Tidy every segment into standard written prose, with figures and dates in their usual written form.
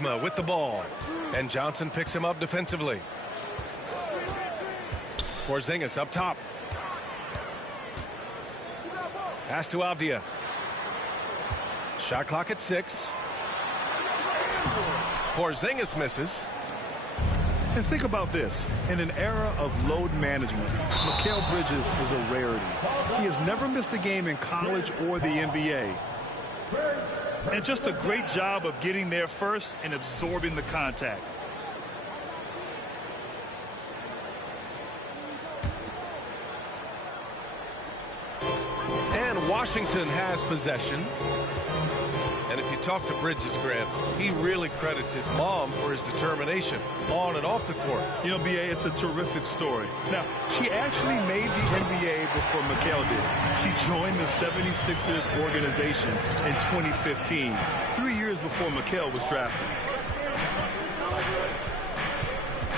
with the ball, and Johnson picks him up defensively. Porzingis up top. Pass to Avdia. Shot clock at 6. Porzingis misses. And think about this. In an era of load management, Mikal Bridges is a rarity. He has never missed a game in college or the NBA. And just a great job of getting there first and absorbing the contact. And Washington has possession. And if you talk to Bridges, Grant, he really credits his mom for his determination on and off the court. You know, B.A., it's a terrific story. Now, she actually made the NBA before Mikal did. She joined the 76ers organization in 2015, 3 years before Mikal was drafted.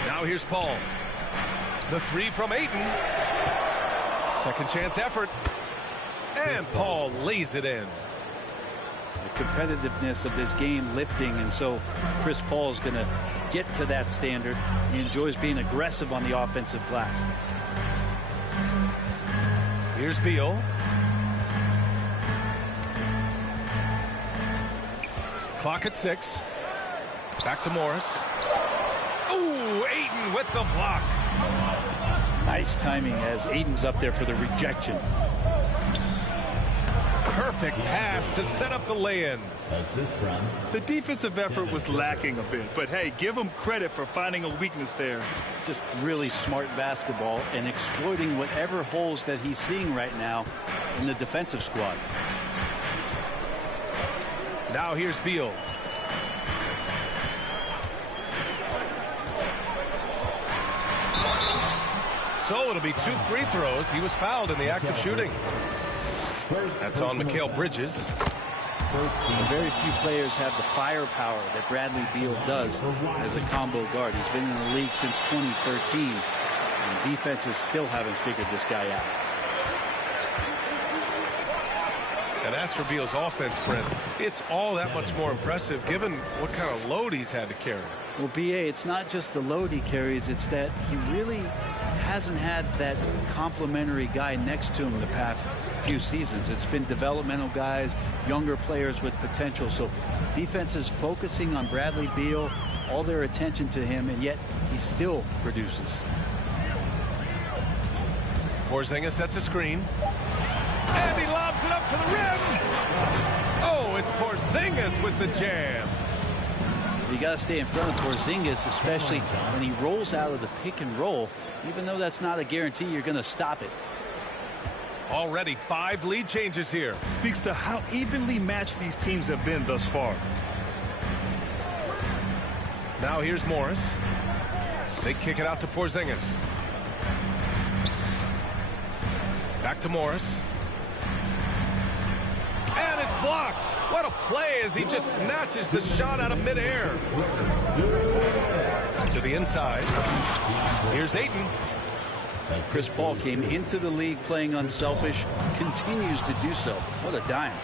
Now here's Paul. The 3 from Ayton. Second chance effort. And Paul lays it in. The competitiveness of this game lifting, and so Chris Paul is going to get to that standard. He enjoys being aggressive on the offensive glass. Here's Beal. Clock at 6. Back to Morris. Ooh, Ayton with the block. Nice timing as Ayton's up there for the rejection. Perfect pass to set up the lay-in. The defensive effort was lacking a bit, but hey, give him credit for finding a weakness there. Just really smart basketball and exploiting whatever holes that he's seeing right now in the defensive squad. Now here's Beal. So it'll be 2 free throws. He was fouled in the act of shooting. That's on Mikal Bridges. Very few players have the firepower that Bradley Beal does as a combo guard. He's been in the league since 2013, and defenses still haven't figured this guy out. And as for Beal's offense, Brent, it's all that much more impressive given what kind of load he's had to carry. Well, B.A., it's not just the load he carries, it's that he really hasn't had that complimentary guy next to him the past few seasons. It's been developmental guys, younger players with potential. So defense is focusing on Bradley Beal, all their attention to him, and yet he still produces. Porzingis sets a screen. And he lobs it up for the rim. Oh, it's Porzingis with the jam. You got to stay in front of Porzingis, especially when he rolls out of the pick and roll. Even though that's not a guarantee, you're going to stop it. Already 5 lead changes here. Speaks to how evenly matched these teams have been thus far. Now here's Morris. They kick it out to Porzingis. Back to Morris. And it's blocked. What a play as he just snatches the shot out of midair. To the inside. Here's Ayton. Chris Paul came into the league playing unselfish, continues to do so. What a dime.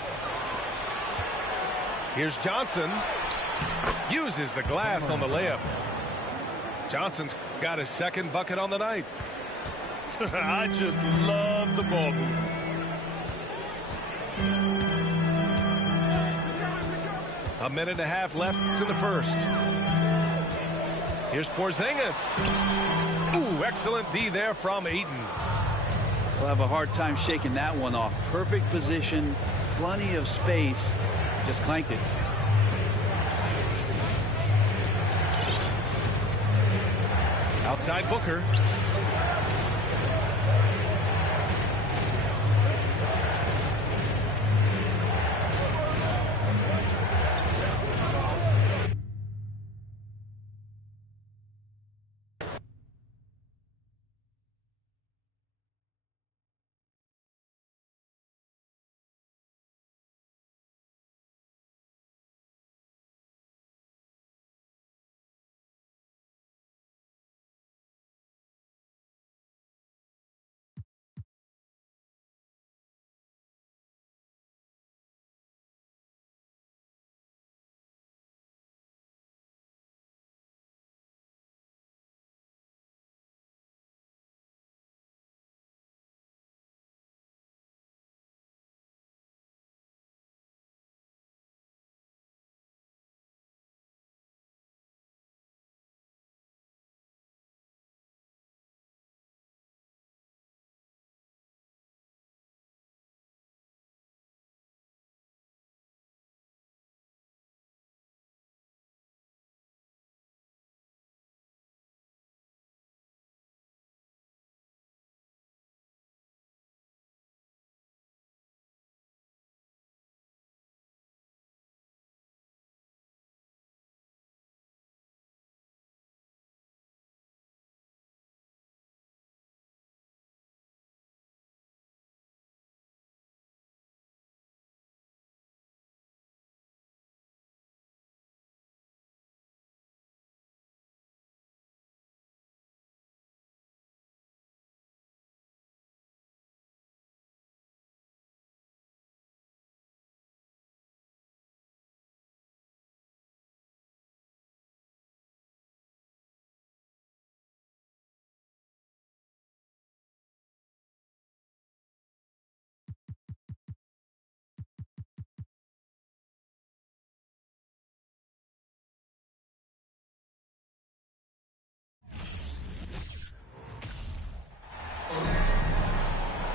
Here's Johnson. Uses the glass on the layup. Johnson's got his second bucket on the night. I just love the ball move. A minute and a half left in the first. Here's Porzingis. Ooh, excellent D there from Ayton. We'll have a hard time shaking that one off. Perfect position, plenty of space. Just clanked it. Outside Booker.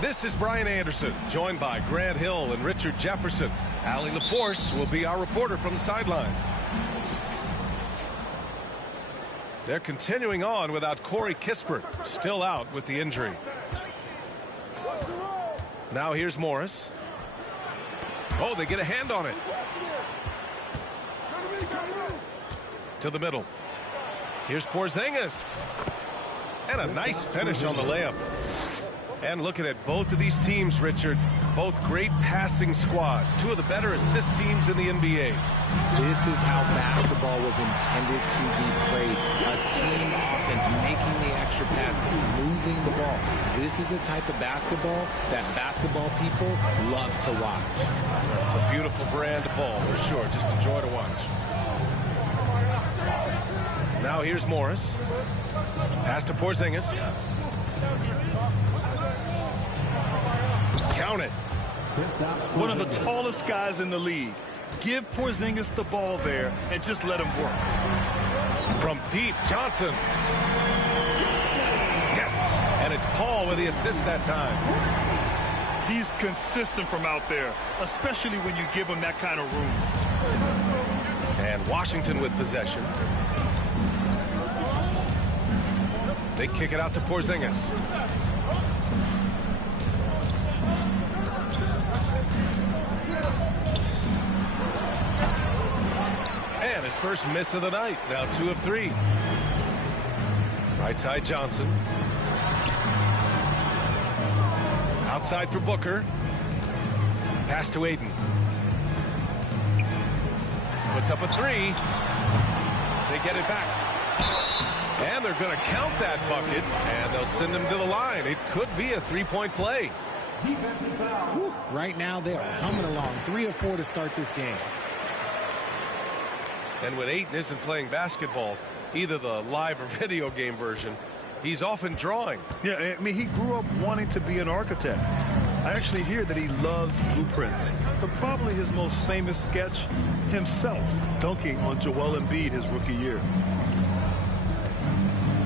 This is Brian Anderson, joined by Grant Hill and Richard Jefferson. Allie LaForce will be our reporter from the sideline. They're continuing on without Corey Kispert, still out with the injury. Now here's Morris. Oh, they get a hand on it. To the middle. Here's Porzingis. And a nice finish on the layup. And looking at both of these teams, Richard, both great passing squads. Two of the better assist teams in the NBA. This is how basketball was intended to be played. A team offense, making the extra pass, moving the ball. This is the type of basketball that basketball people love to watch. It's a beautiful brand of ball, for sure. Just a joy to watch. Now here's Morris. Pass to Porzingis. Count it. One of the tallest guys in the league. Give Porzingis the ball there and just let him work. From deep, Johnson. Yes, and it's Paul with the assist that time. He's consistent from out there, especially when you give him that kind of room. And Washington with possession. They kick it out to Porzingis. And his first miss of the night. Now 2 of 3. Right side Johnson. Outside for Booker. Pass to Aiden. Puts up a 3. They get it back. And they're going to count that bucket, and they'll send him to the line. It could be a three-point play. Right now, they are humming along. 3 of 4 to start this game. And when Ayton isn't playing basketball, either the live or video game version, he's often drawing. Yeah, I mean, he grew up wanting to be an architect. I actually hear that he loves blueprints, but probably his most famous sketch, himself dunking on Joel Embiid his rookie year.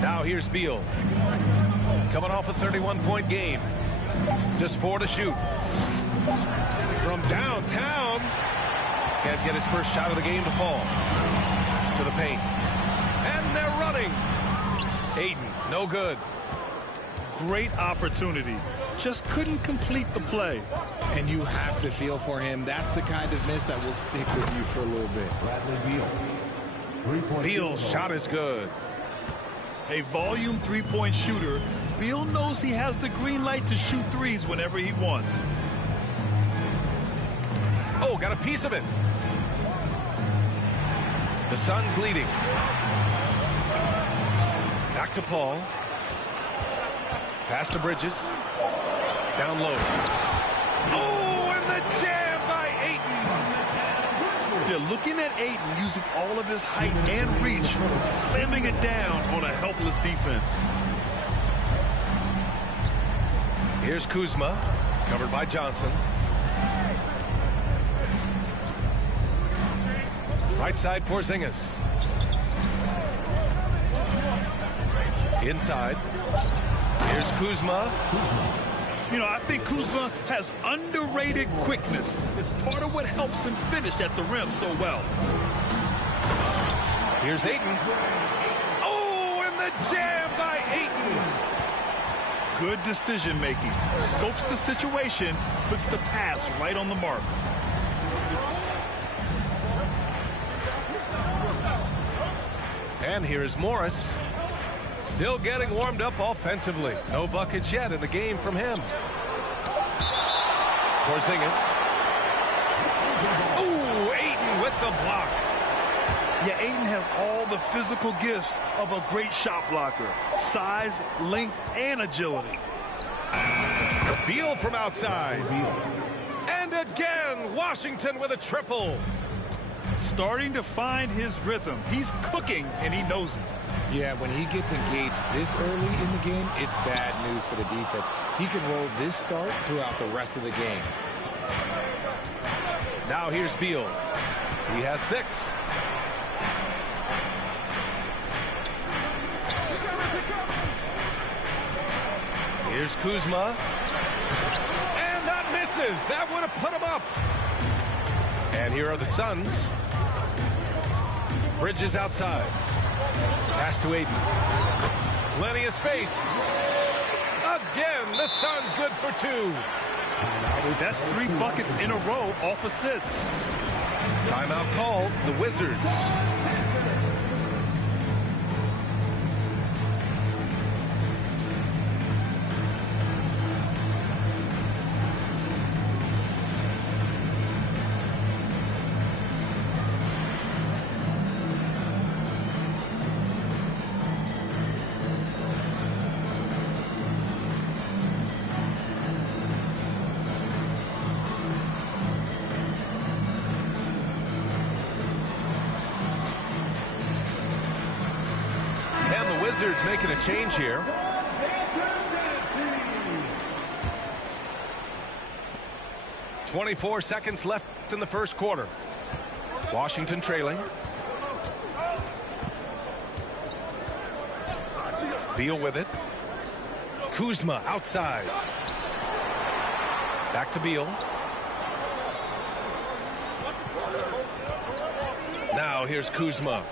Now here's Beal. Coming off a 31-point game. Just 4 to shoot. From downtown. Can't get his first shot of the game to fall. To the paint. And they're running. Aiden, no good. Great opportunity. Just couldn't complete the play. And you have to feel for him. That's the kind of miss that will stick with you for a little bit. Beal's shot is good. A volume three-point shooter, Beal knows he has the green light to shoot threes whenever he wants. Oh, got a piece of it. The Suns leading. Back to Paul. Pass to Bridges. Down low. Oh, and the jam by Ayton. Yeah, looking at Ayton using all of his height and reach, slamming it down on a helpless defense. Here's Kuzma, covered by Johnson. Right side, Porzingis. Inside. Here's Kuzma. You know, I think Kuzma has underrated quickness. It's part of what helps him finish at the rim so well. Here's Ayton. Oh, and the jam by Ayton. Good decision making. Scopes the situation, puts the pass right on the mark. And here's Morris. Still getting warmed up offensively. No buckets yet in the game from him. Porzingis. Ooh, Ayton with the block. Yeah, Ayton has all the physical gifts of a great shot blocker. Size, length, and agility. Beal from outside. And again, Washington with a triple. Starting to find his rhythm. He's cooking, and he knows it. Yeah, when he gets engaged this early in the game, it's bad news for the defense. He can roll this start throughout the rest of the game. Now here's Beal. He has 6. Here's Kuzma. And that misses. That would have put him up. And here are the Suns. Bridges outside. Pass to Aiden. Plenty of space. Again, the Suns good for 2. That's 3 buckets in a row off assists. Timeout called. The Wizards. Wizards making a change here. .24 seconds left in the first quarter. Washington trailing. Beal with it. Kuzma outside. Back to Beal. Now here's Kuzma.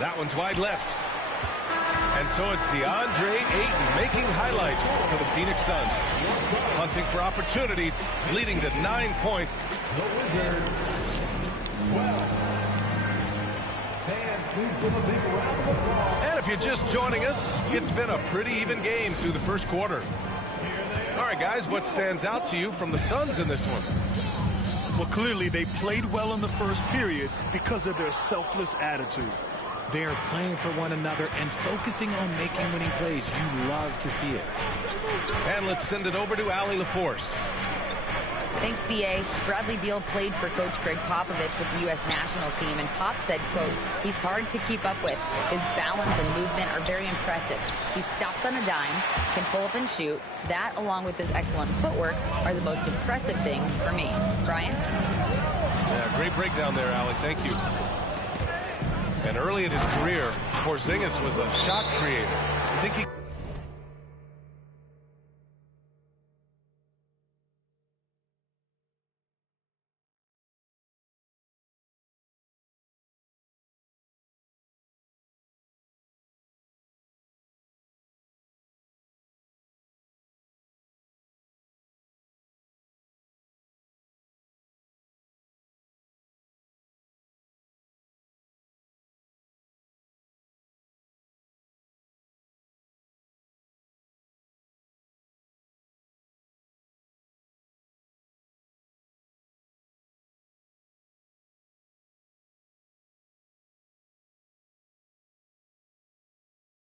That one's wide left. And so it's DeAndre Ayton making highlights for the Phoenix Suns. Hunting for opportunities, leading to 9 points. And if you're just joining us, it's been a pretty even game through the first quarter. All right, guys, what stands out to you from the Suns in this one? Well, clearly they played well in the first period because of their selfless attitude. They are playing for one another and focusing on making winning plays. You love to see it. And let's send it over to Allie LaForce. Thanks, B.A. Bradley Beal played for Coach Greg Popovich with the U.S. national team, and Pop said, quote, he's hard to keep up with. His balance and movement are very impressive. He stops on a dime, can pull up and shoot. That, along with his excellent footwork, are the most impressive things for me. Brian? Yeah, great breakdown there, Allie. Thank you. And early in his career, Porzingis was a shot creator. I think he...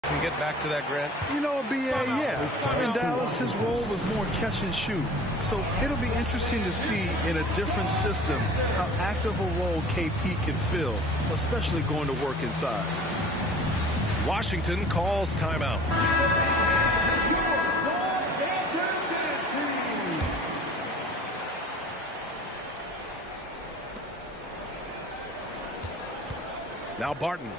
Can get back to that, Grant? You know, B.A., yeah. In Dallas, his role was more catch and shoot. So it'll be interesting to see in a different system how active a role KP can fill, especially going to work inside. Washington calls timeout. Now Barton.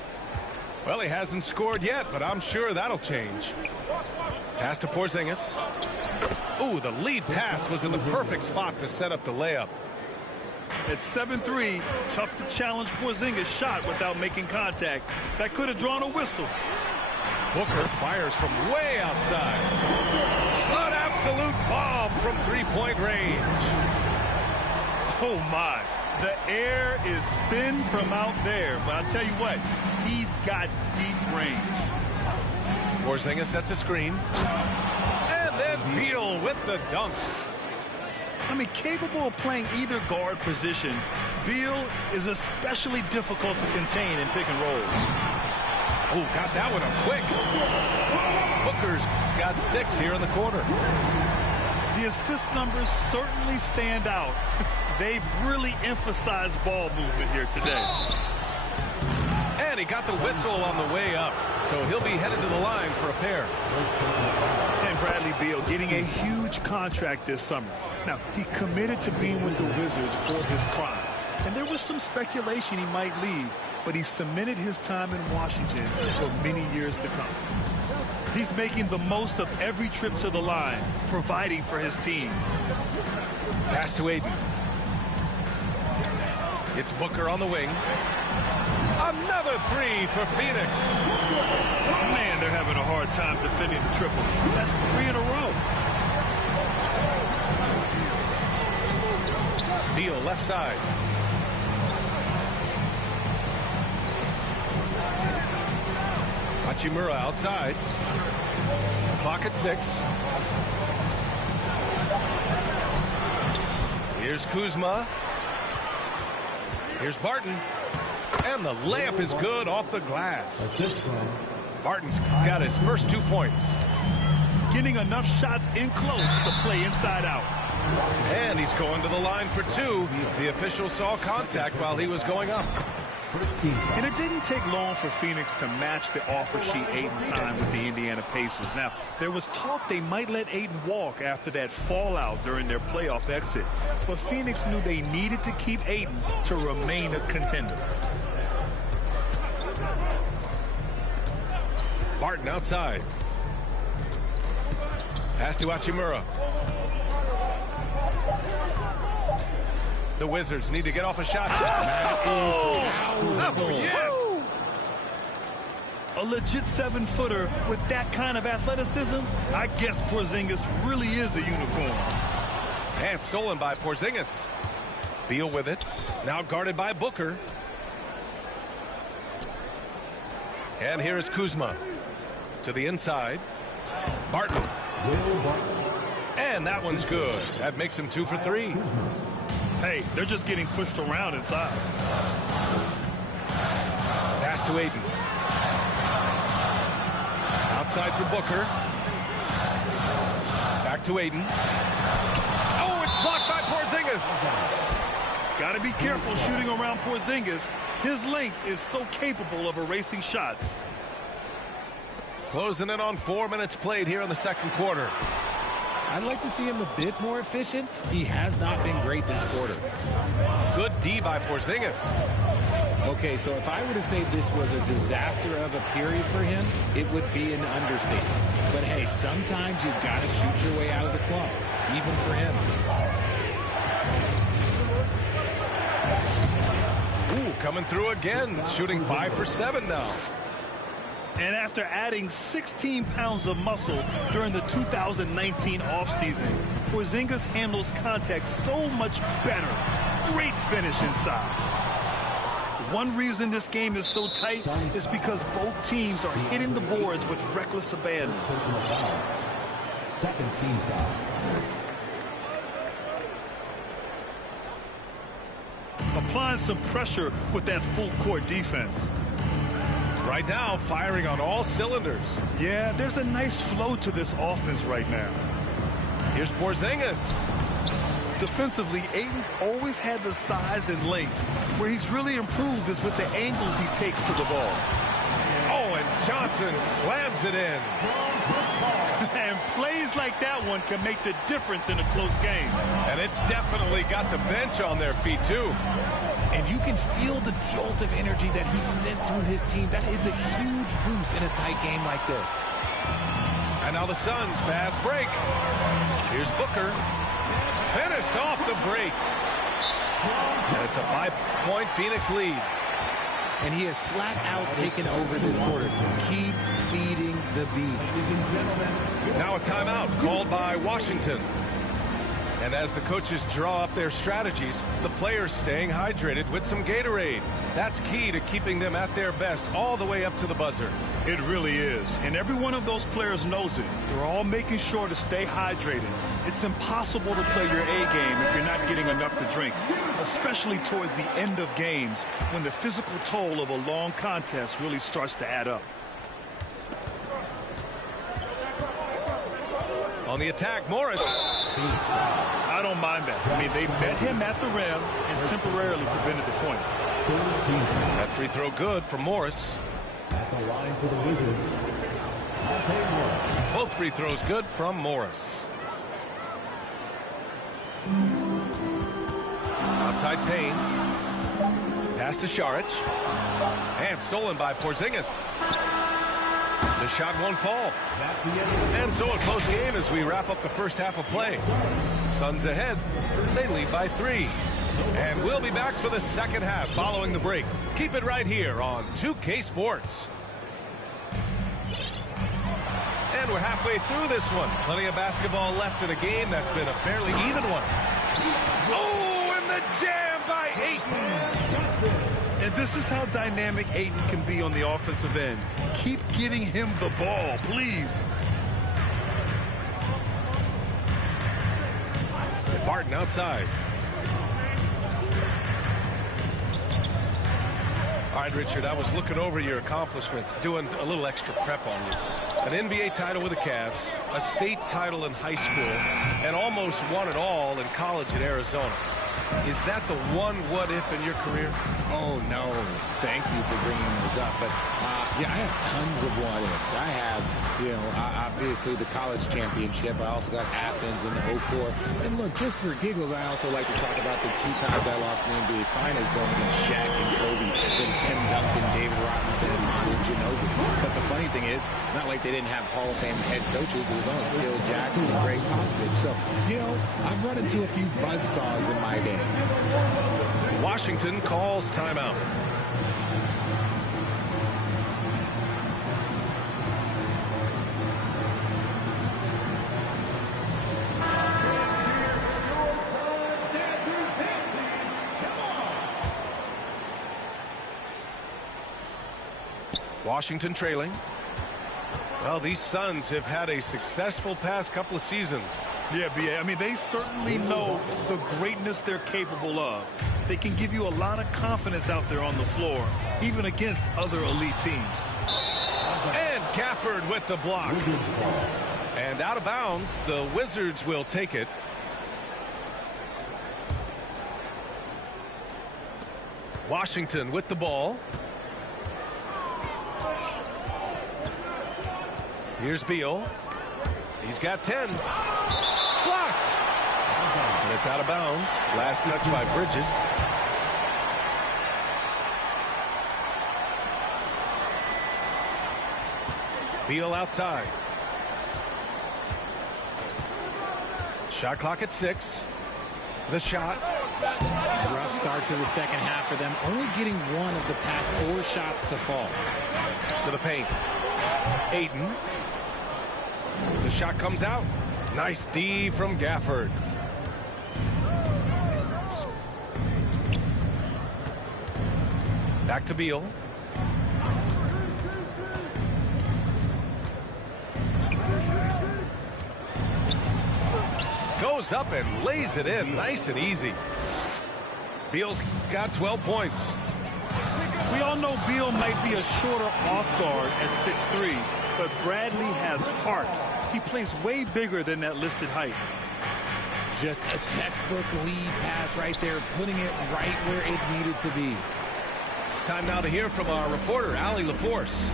Well, he hasn't scored yet, but I'm sure that'll change. Pass to Porzingis. Ooh, the lead pass was in the perfect spot to set up the layup. At 7-3, tough to challenge Porzingis' shot without making contact. That could have drawn a whistle. Booker fires from way outside. An absolute bomb from three-point range. Oh, my. The air is thin from out there, but I'll tell you what, he's got deep range. Porzingis sets a screen. And then Beal with the dunks. I mean, capable of playing either guard position, Beal is especially difficult to contain in pick and rolls. Oh, got that one up quick. Booker's got 6 here in the quarter. The assist numbers certainly stand out. They've really emphasized ball movement here today. And he got the whistle on the way up, so he'll be headed to the line for a pair. And Bradley Beal getting a huge contract this summer. Now, he committed to being with the Wizards for his prime. And there was some speculation he might leave, but he cemented his time in Washington for many years to come. He's making the most of every trip to the line, providing for his team. Pass to Aiden. It's Booker on the wing. Another three for Phoenix. Man, they're having a hard time defending the triple. That's 3 in a row. Beal left side. Hachimura outside. Clock at 6. Here's Kuzma. Here's Barton. And the layup is good off the glass. Barton's got his first 2 points. Getting enough shots in close to play inside out. And he's going to the line for 2. The official saw contact while he was going up. And it didn't take long for Phoenix to match the offer sheet Aiden signed with the Indiana Pacers. Now, there was talk they might let Aiden walk after that fallout during their playoff exit. But Phoenix knew they needed to keep Aiden to remain a contender. Barton outside. Pass to Hachimura. The Wizards need to get off a shot. Oh, yes! A legit 7-footer with that kind of athleticism, I guess Porzingis really is a unicorn. And stolen by Porzingis. Beal with it. Now guarded by Booker. And here is Kuzma. To the inside. Barton. And that one's good. That makes him 2 for 3. Hey, they're just getting pushed around inside. Pass to Aiden. Outside for Booker. Back to Aiden. Oh, it's blocked by Porzingis. Got to be careful shooting around Porzingis. His length is so capable of erasing shots. Closing in on 4 minutes played here in the second quarter. I'd like to see him a bit more efficient. He has not been great this quarter. Good D by Porzingis. Okay, so if I were to say this was a disaster of a period for him, it would be an understatement. But hey, sometimes you've got to shoot your way out of the slump, even for him. Ooh, coming through again, shooting 5 for 7 now. And after adding 16 pounds of muscle during the 2019 offseason, Porzingis handles contact so much better. Great finish inside. One reason this game is so tight is because both teams are hitting the boards with reckless abandon. Second team foul. Applying some pressure with that full court defense. Right now, firing on all cylinders. Yeah, there's a nice flow to this offense right now. Here's Porzingis. Defensively, Aiden's always had the size and length. Where he's really improved is with the angles he takes to the ball. Oh, and Johnson slams it in. And plays like that one can make the difference in a close game. And it definitely got the bench on their feet, too. And you can feel the jolt of energy that he sent through his team. That is a huge boost in a tight game like this. And now the Suns fast break. Here's Booker. Finished off the break. And it's a 5-point Phoenix lead. And he has flat out taken over this quarter. Keep feeding the beast. Now a timeout called by Washington. And as the coaches draw up their strategies, the players staying hydrated with some Gatorade. That's key to keeping them at their best all the way up to the buzzer. It really is. And every one of those players knows it. They're all making sure to stay hydrated. It's impossible to play your A game if you're not getting enough to drink, especially towards the end of games when the physical toll of a long contest really starts to add up. On the attack, Morris. I don't mind that. I mean, they met him at the rim and temporarily prevented the points. That free throw good for Morris. At the line for the Wizards, Morris. Both free throws good from Morris. Outside Payne. Pass to Šarić. And stolen by Porzingis. The shot won't fall. And so a close game as we wrap up the first half of play. Suns ahead. They lead by 3. And we'll be back for the second half following the break. Keep it right here on 2K Sports. And we're halfway through this one. Plenty of basketball left in a game that's been a fairly even one. Oh, and the jam by Ayton. And this is how dynamic Ayton can be on the offensive end. Keep getting him the ball, please. Barton outside. All right, Richard, I was looking over your accomplishments, doing a little extra prep on you. An NBA title with the Cavs, a state title in high school, and almost won it all in college at Arizona. Is that the one what-if in your career? Oh, no. Thank you for bringing those up. But, yeah, I have tons of what-ifs. I have, obviously the college championship. I also got Athens in the 04. And, look, just for giggles, I also like to talk about the 2 times I lost in the NBA Finals going against Shaq and Kobe, then Tim Duncan, David Robinson, and Manu Ginobili. But the funny thing is, it's not like they didn't have Hall of Fame head coaches. It was only Phil Jackson and Greg Popovich. So, I've run into a few buzzsaws in my day. Washington calls timeout. Washington trailing. Well, these Suns have had a successful past couple of seasons. Yeah, B.A. I mean, they certainly know the greatness they're capable of. They can give you a lot of confidence out there on the floor, even against other elite teams. And Gafford with the block. And out of bounds, the Wizards will take it. Washington with the ball. Here's Beal. He's got 10. Blocked. And it's out of bounds. Last touch by Bridges. Beal outside. Shot clock at 6. The shot. Rough start to the second half for them. Only getting one of the past 4 shots to fall. To the paint. Ayton. The shot comes out. Nice D from Gafford. Back to Beal. Goes up and lays it in nice and easy. Beal's got 12 points. We all know Beal might be a shorter off guard at 6'3", but Bradley has heart. He plays way bigger than that listed height. Just a textbook lead pass right there, putting it right where it needed to be. Time now to hear from our reporter, Allie LaForce.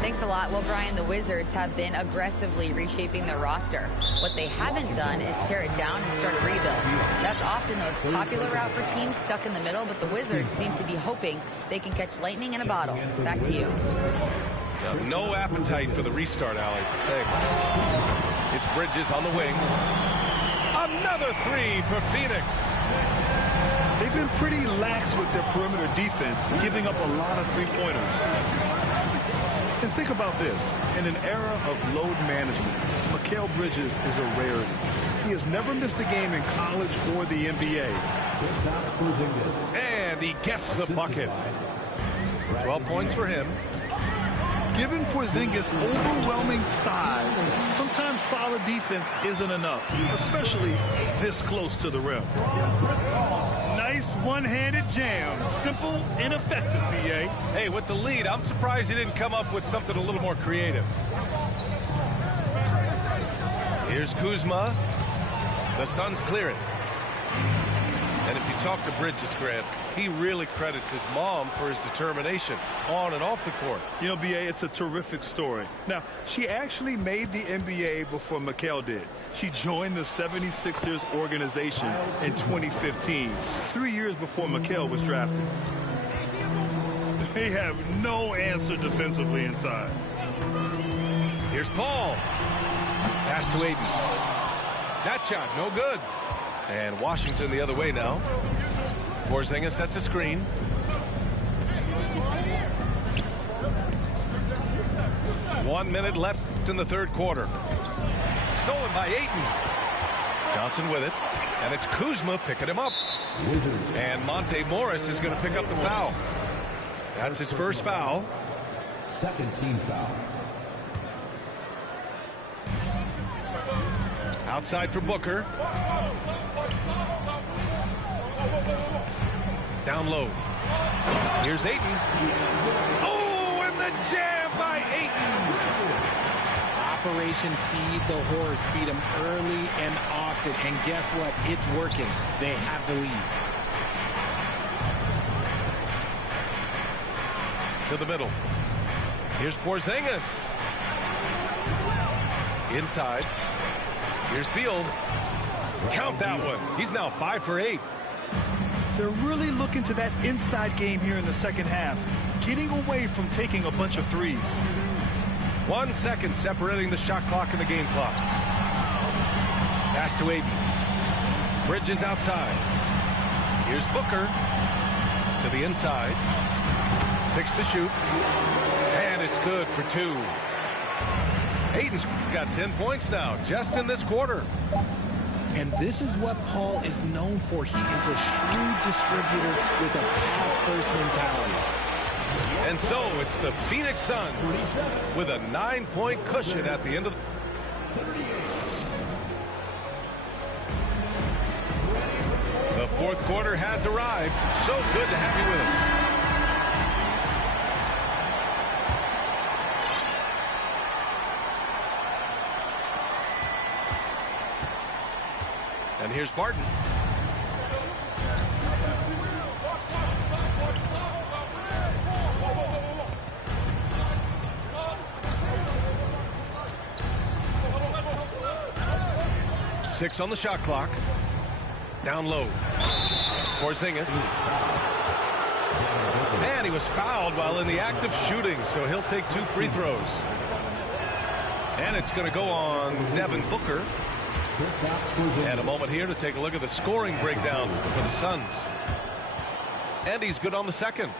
Thanks a lot. Well, Brian, the Wizards have been aggressively reshaping their roster. What they haven't done is tear it down and start a rebuild. That's often the most popular route for teams stuck in the middle, but the Wizards seem to be hoping they can catch lightning in a bottle. Back to you. No appetite for the restart, Allie. Thanks. It's Bridges on the wing. Another 3 for Phoenix. They've been pretty lax with their perimeter defense, giving up a lot of three-pointers. And think about this. In an era of load management, Mikal Bridges is a rarity. He has never missed a game in college or the NBA. And he gets the bucket. 12 points for him. Given Porzingis' overwhelming size, sometimes solid defense isn't enough, especially this close to the rim. Nice one-handed jam. Simple and effective, B.A. Hey, with the lead, I'm surprised he didn't come up with something a little more creative. Here's Kuzma. The Suns clear it. And if you talk to Bridges, Grant, he really credits his mom for his determination on and off the court. You know, B.A., it's a terrific story. Now, she actually made the NBA before Mikal did. She joined the 76ers organization in 2015, 3 years before Mikal was drafted. They have no answer defensively inside. Here's Paul. Pass to Aiden. That shot, no good. And Washington the other way now. Porzingis sets a screen. One minute left in the third quarter. Stolen by Ayton. Johnson with it. And it's Kuzma picking him up. Wizards. And Monte Morris is going to pick up the foul. That's his first foul. Second team foul. Outside for Booker. Down low. Here's Ayton. Oh, and the jam by Ayton. Operation Feed the Horse. Feed him early and often. And guess what? It's working. They have the lead. To the middle. Here's Porzingis. Inside. Here's Beal. Count that one. He's now 5 for 8. They're really looking to that inside game here in the second half, getting away from taking a bunch of threes. 1 second separating the shot clock and the game clock. Pass to Aiden. Bridges outside. Here's Booker to the inside. 6 to shoot. And it's good for 2. Aiden's got 10 points now just in this quarter. And this is what Paul is known for. He is a shrewd distributor with a pass-first mentality. And so it's the Phoenix Suns with a 9-point cushion at the end of the fourth quarter has arrived. So good to have you with us. And here's Barton. Six on the shot clock. Down low. Porzingis. And he was fouled while in the act of shooting, so he'll take 2 free throws. And it's going to go on Devin Booker. And a moment here to take a look at the scoring breakdown for the Suns. And he's good on the second.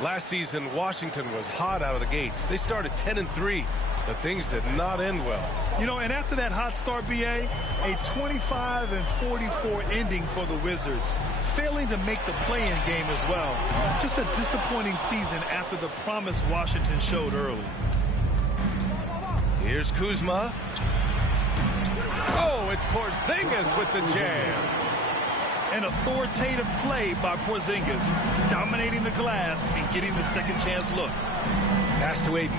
Last season, Washington was hot out of the gates. They started 10-3, but things did not end well. You know, and after that hot start, BA, a 25-44 ending for the Wizards, failing to make the play-in game as well. Just a disappointing season after the promise Washington showed early. Here's Kuzma. Oh, it's Porzingis with the jam. An authoritative play by Porzingis, dominating the glass and getting the second chance look. Pass to Aiden.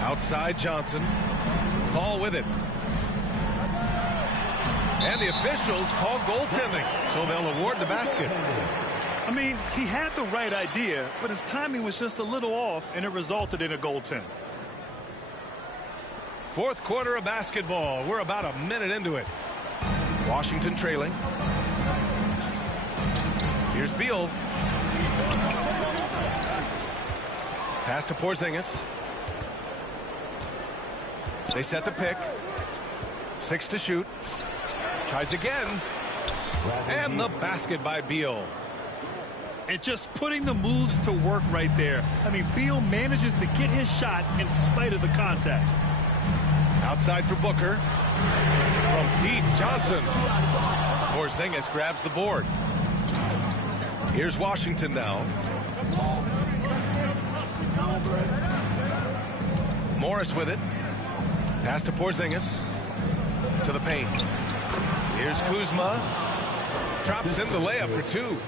Outside Johnson. Paul with it. And the officials call goaltending, so they'll award the basket. I mean, he had the right idea, but his timing was just a little off, and it resulted in a goaltend. Fourth quarter of basketball. We're about a minute into it. Washington trailing. Here's Beal. Pass to Porzingis. They set the pick. 6 to shoot. Tries again. And the basket by Beal. And just putting the moves to work right there. I mean, Beal manages to get his shot in spite of the contact. Outside for Booker. From deep, Johnson. Porzingis grabs the board. Here's Washington now. Morris with it. Pass to Porzingis. To the paint. Here's Kuzma. Drops in the layup for 2.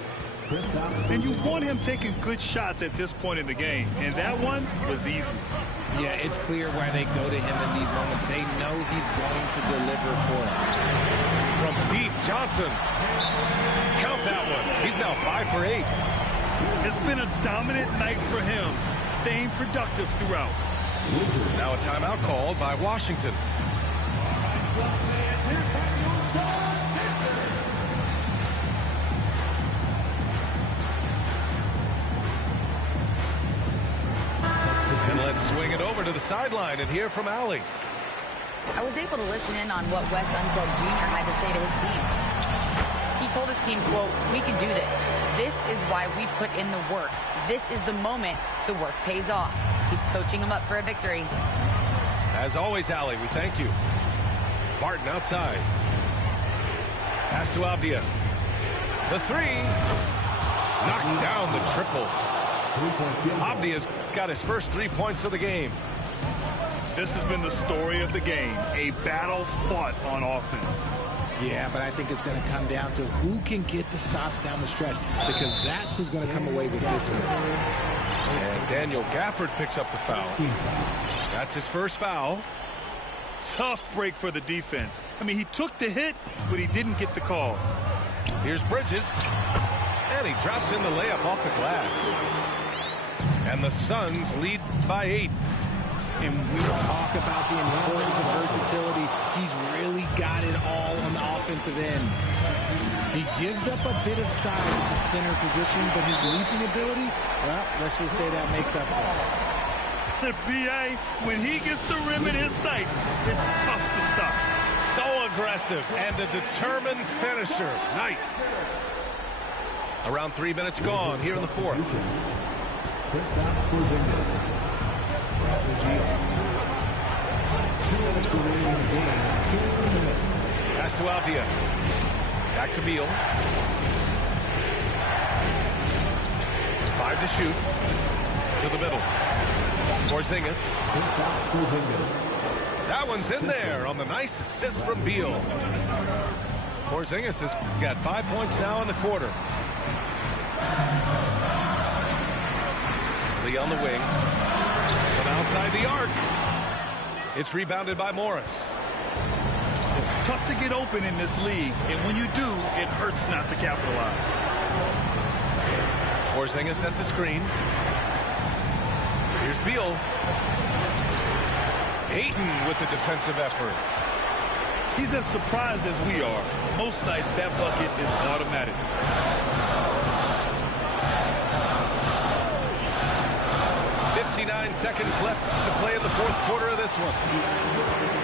And you want him taking good shots at this point in the game. And that one was easy. Yeah, it's clear why they go to him in these moments. They know he's going to deliver for them. From deep, Johnson. Count that one. He's now 5 for 8. It's been a dominant night for him, staying productive throughout. Now a timeout called by Washington. And let's Swing it over to the sideline and hear from Allie. I was able to listen in on what Wes Unseld Jr. had to say to his team. He told his team, quote, "We can do this. This is why we put in the work. This is the moment the work pays off." He's coaching them up for a victory. As always, Allie, we thank you. Barton outside. Pass to Avdia. The three. Knocks down the triple. Avdia's got his first 3 points of the game. This has been the story of the game. A battle fought on offense. Yeah, but I think it's going to come down to who can get the stops down the stretch, because that's who's going to come away with this one. And Daniel Gafford picks up the foul. That's his first foul. Tough break for the defense. I mean, he took the hit, but he didn't get the call. Here's Bridges. And he drops in the layup off the glass. And the Suns lead by 8. And we talk about the importance of versatility. He's really got it all on the offensive end. He gives up a bit of size at the center position, but his leaping ability, well, let's just say that makes up for it. B.A., when he gets the rim in his sights, it's tough to stop. So aggressive and a determined finisher. Nice. Around 3 minutes gone here in the fourth. Pass to Avdia. Back to Beal. 5 to shoot. To the middle. Porzingis. That one's in there on the nice assist from Beal. Porzingis has got 5 points now in the quarter. Lee on the wing. From outside the arc. It's rebounded by Morris. It's tough to get open in this league, and when you do, it hurts not to capitalize. Porzingis sets a screen. Here's Beal. Ayton with the defensive effort. He's as surprised as we are. Most nights, that bucket is automatic. Seconds left to play in the fourth quarter of this one.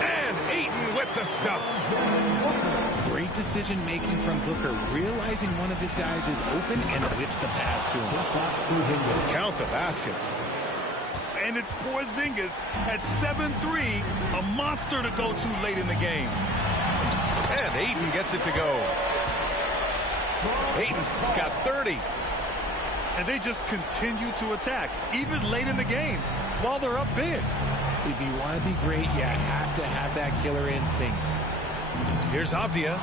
And Ayton with the stuff. Great decision making from Booker, realizing one of his guys is open and whips the pass to him. Count the basket. And it's Porzingis at 7-3, a monster to go to late in the game. And Ayton gets it to go. Ayton's got 30. And they just continue to attack, even late in the game, while they're up big. If you want to be great, you have to have that killer instinct. Here's Avdia.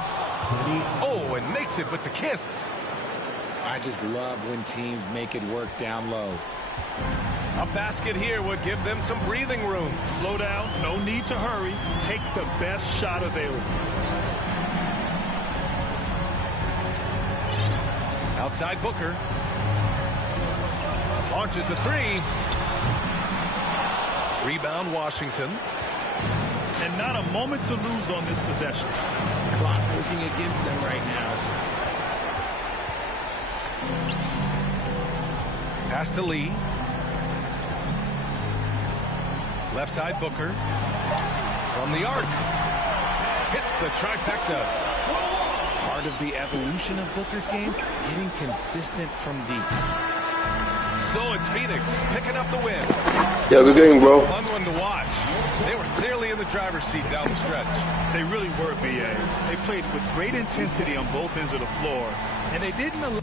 Oh, and makes it with the kiss. I just love when teams make it work down low. A basket here would give them some breathing room. Slow down, no need to hurry. Take the best shot available. Outside Booker. Launches a three. Rebound Washington. And not a moment to lose on this possession. Clock working against them right now. Pass to Lee. Left side Booker. From the arc. Hits the trifecta. Part of the evolution of Booker's game, getting consistent from deep. So it's Phoenix picking up the win. Yeah, good game, bro. Fun one to watch. They were clearly in the driver's seat down the stretch. They really were, B.A. They played with great intensity on both ends of the floor, and they didn't allow